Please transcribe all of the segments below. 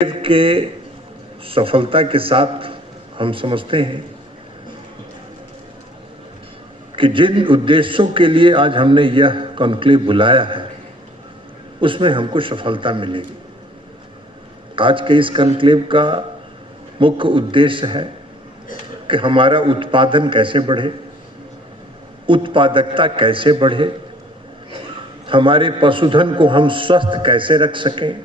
के सफलता के साथ हम समझते हैं कि जिन उद्देश्यों के लिए आज हमने यह कॉन्क्लेव बुलाया है उसमें हमको सफलता मिलेगी। आज के इस कॉन्क्लेव का मुख्य उद्देश्य है कि हमारा उत्पादन कैसे बढ़े, उत्पादकता कैसे बढ़े, हमारे पशुधन को हम स्वस्थ कैसे रख सकें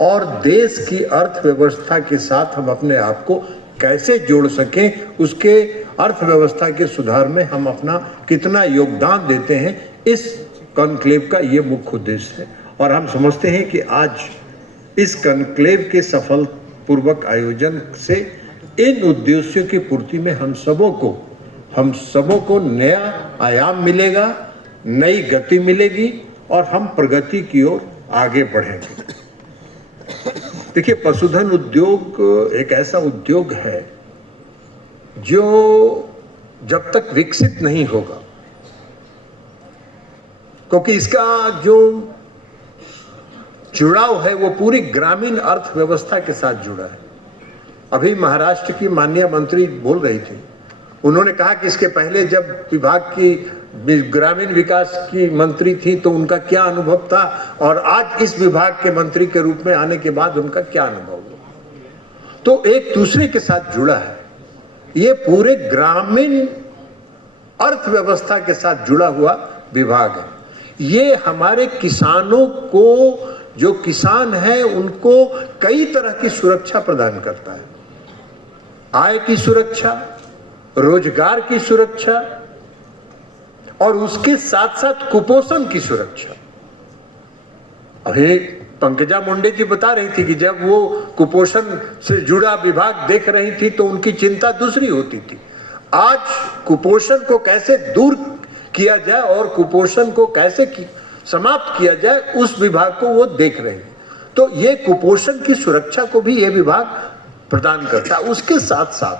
और देश की अर्थव्यवस्था के साथ हम अपने आप को कैसे जोड़ सकें, उसके अर्थव्यवस्था के सुधार में हम अपना कितना योगदान देते हैं, इस कॉन्क्लेव का ये मुख्य उद्देश्य है। और हम समझते हैं कि आज इस कॉन्क्लेव के सफल पूर्वक आयोजन से इन उद्देश्यों की पूर्ति में हम सबों को नया आयाम मिलेगा, नई गति मिलेगी और हम प्रगति की ओर आगे बढ़ेंगे। देखिए, पशुधन उद्योग एक ऐसा उद्योग है जो जब तक विकसित नहीं होगा, क्योंकि इसका जो जुड़ाव है वो पूरी ग्रामीण अर्थव्यवस्था के साथ जुड़ा है। अभी महाराष्ट्र की माननीय मंत्री बोल रही थी, उन्होंने कहा कि इसके पहले जब विभाग की ग्रामीण विकास की मंत्री थी तो उनका क्या अनुभव था और आज इस विभाग के मंत्री के रूप में आने के बाद उनका क्या अनुभव हुआ। तो एक दूसरे के साथ जुड़ा है, ये पूरे ग्रामीण अर्थव्यवस्था के साथ जुड़ा हुआ विभाग है। ये हमारे किसानों को, जो किसान है उनको कई तरह की सुरक्षा प्रदान करता है, आय की सुरक्षा, रोजगार की सुरक्षा और उसके साथ साथ कुपोषण की सुरक्षा। अभी पंकजा मुंडे जी बता रही थी कि जब वो कुपोषण से जुड़ा विभाग देख रही थी तो उनकी चिंता दूसरी होती थी। आज कुपोषण को कैसे दूर किया जाए और कुपोषण को कैसे समाप्त किया जाए, उस विभाग को वो देख रहे हैं। तो ये कुपोषण की सुरक्षा को भी ये विभाग प्रदान करता है। उसके साथ साथ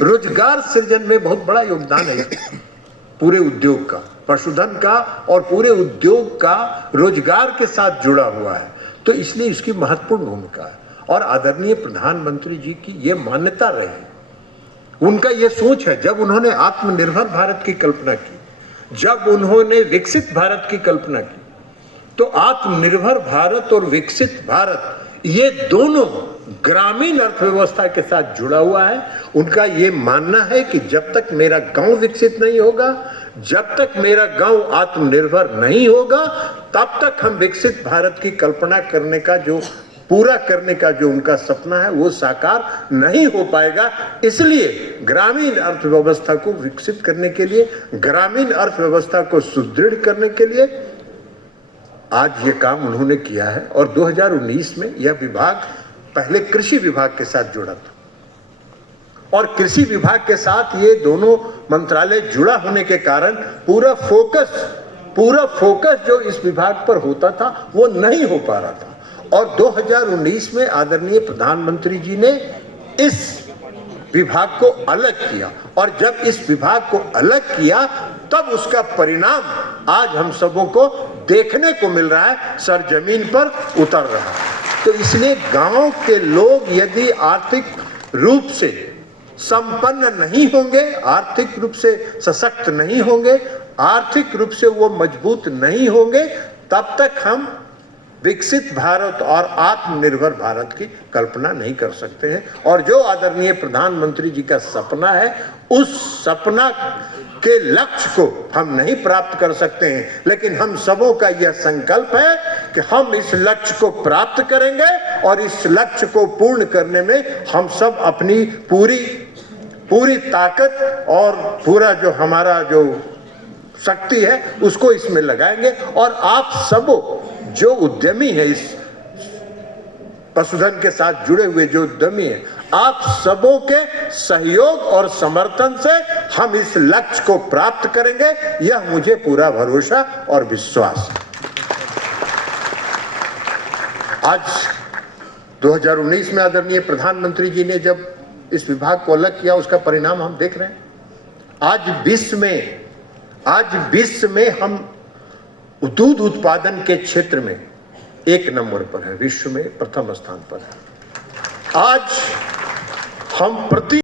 रोजगार सृजन में बहुत बड़ा योगदान है पूरे उद्योग का, पशुधन का और पूरे उद्योग का रोजगार के साथ जुड़ा हुआ है। तो इसलिए इसकी महत्वपूर्ण भूमिका है और आदरणीय प्रधानमंत्री जी की ये मान्यता रही, उनका ये सोच है। जब उन्होंने आत्मनिर्भर भारत की कल्पना की, जब उन्होंने विकसित भारत की कल्पना की, तो आत्मनिर्भर भारत और विकसित भारत ये दोनों ग्रामीण अर्थव्यवस्था के साथ जुड़ा हुआ है। उनका ये मानना है कि जब तक मेरा गांव विकसित नहीं होगा, जब तक मेरा गांव आत्मनिर्भर नहीं होगा, तब तक हम विकसित भारत की कल्पना करने का, जो पूरा करने का जो उनका सपना है, वो साकार नहीं हो पाएगा। इसलिए ग्रामीण अर्थव्यवस्था को विकसित करने के लिए, ग्रामीण अर्थव्यवस्था को सुदृढ़ करने के लिए आज ये काम उन्होंने किया है। और 2019 में यह विभाग पहले कृषि विभाग के साथ जुड़ा था और कृषि विभाग के साथ ये दोनों मंत्रालय जुड़ा होने के कारण पूरा फोकस जो इस विभाग पर होता था वो नहीं हो पा रहा था। और 2019 में आदरणीय प्रधानमंत्री जी ने इस विभाग को अलग किया और जब इस विभाग को अलग किया तब उसका परिणाम आज हम सबों को देखने को मिल रहा है, सरजमीन पर उतर रहा है। तो इसलिए गांव के लोग यदि आर्थिक रूप से संपन्न नहीं होंगे, आर्थिक रूप से सशक्त नहीं होंगे, आर्थिक रूप से वो मजबूत नहीं होंगे, तब तक हम विकसित भारत और आत्मनिर्भर भारत की कल्पना नहीं कर सकते हैं। और जो आदरणीय प्रधानमंत्री जी का सपना है, उस सपना के लक्ष्य को हम नहीं प्राप्त कर सकते हैं, लेकिन हम सबों का यह संकल्प है कि हम इस लक्ष्य को प्राप्त करेंगे और इस लक्ष्य को पूर्ण करने में हम सब अपनी पूरी ताकत और पूरा जो हमारा जो शक्ति है उसको इसमें लगाएंगे। और आप सबों जो उद्यमी है, इस पशुधन के साथ जुड़े हुए जो उद्यमी है, आप सबों के सहयोग और समर्थन से हम इस लक्ष्य को प्राप्त करेंगे, यह मुझे पूरा भरोसा और विश्वास है। आज 2019 में आदरणीय प्रधानमंत्री जी ने जब इस विभाग को अलग किया, उसका परिणाम हम देख रहे हैं। आज विश्व में हम दूध उत्पादन के क्षेत्र में 1 नंबर पर है, विश्व में प्रथम स्थान पर है। आज हम प्रति